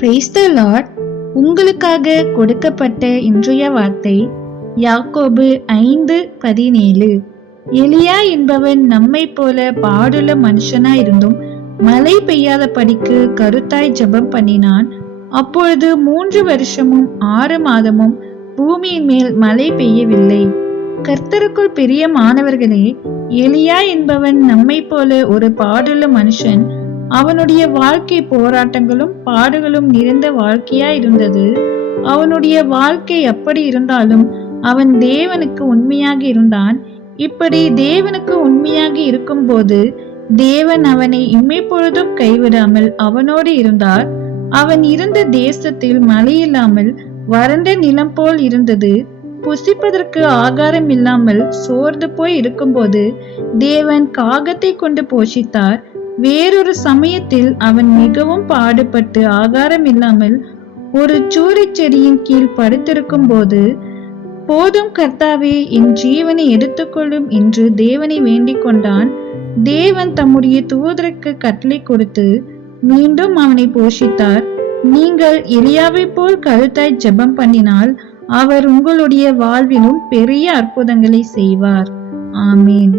Brace த Lord உங்களுக்காக கொடுக்கப்பட்ட இன்றைய வார்த்தை யாக்கோபு ஐந்து பதினேழு. எலியா என்பவன் நம்மை போல பாடுள்ள மனுஷனா இருந்தும் மழை பெய்யாத படிக்கு கருத்தாய் ஜெபம் பண்ணினான். அப்பொழுது மூன்று வருஷமும் ஆறு மாதமும் பூமியின் மேல் மழை பெய்யவில்லை. கர்த்தருக்குள் பெரிய மாணவர்களே எலியா என்பவன் நம்மை போல ஒரு பாடுள்ள மனுஷன் அவனுடைய வாழ்க்கை போராட்டங்களும் பாடுகளும் நிறைந்த வாழ்க்கையா இருந்தது அவனுடைய வாழ்க்கை அப்படி இருந்தாலும் அவன் தேவனுக்கு உண்மையாக இருந்தான். இப்படி தேவனுக்கு உண்மையாக இருக்கும்போது தேவன் அவனை இம்மைப்பொழுதும் கைவிடாமல் அவனோடு இருந்தார். அவன் இருந்த தேசத்தில் மழை இல்லாமல் வறண்ட நிலம் போல் இருந்தது. புசிப்பதற்கு ஆகாரம் இல்லாமல் சோர்ந்து போய் இருக்கும்போது தேவன் காகத்தை கொண்டு போஷித்தார். வேறொரு சமயத்தில் அவன் மிகவும் பாடுபட்டு ஆகாரம் இல்லாமல் ஒரு சூரிச் செடியின் கீழ் படுத்திருக்கும் போது போதும் கர்த்தாவே என் ஜீவனை எடுத்துக்கொள்ளும் என்று தேவனை வேண்டிக் கொண்டான். தேவன் தம்முடைய தூதருக்கு கட்டளை கொடுத்து மீண்டும் அவனை போஷித்தார். நீங்கள் எலியாவை போல் கருத்தாய் ஜெபம் பண்ணினால் அவர் உங்களுடைய வாழ்விலும் பெரிய அற்புதங்களை செய்வார். ஆமீன்.